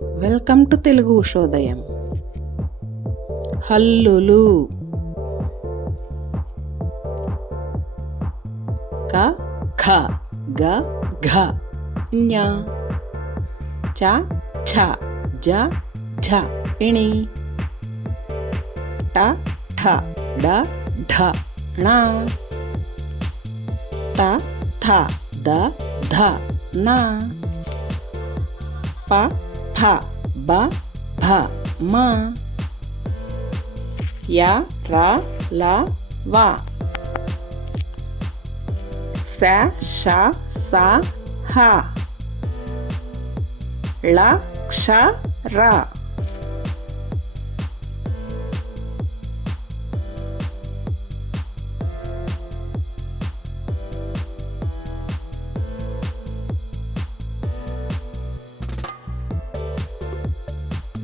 Welcome to Telugu ఉషోదయం. హల్లులు క ఖ గ ఘ ఞ చ ఛ జ ఝ ఇణి ట ఠ డ ఢ ణ త థ ద ధ న ప ఫ బ భ మ య ర ల వ శ ష స హ ళ క్ష ర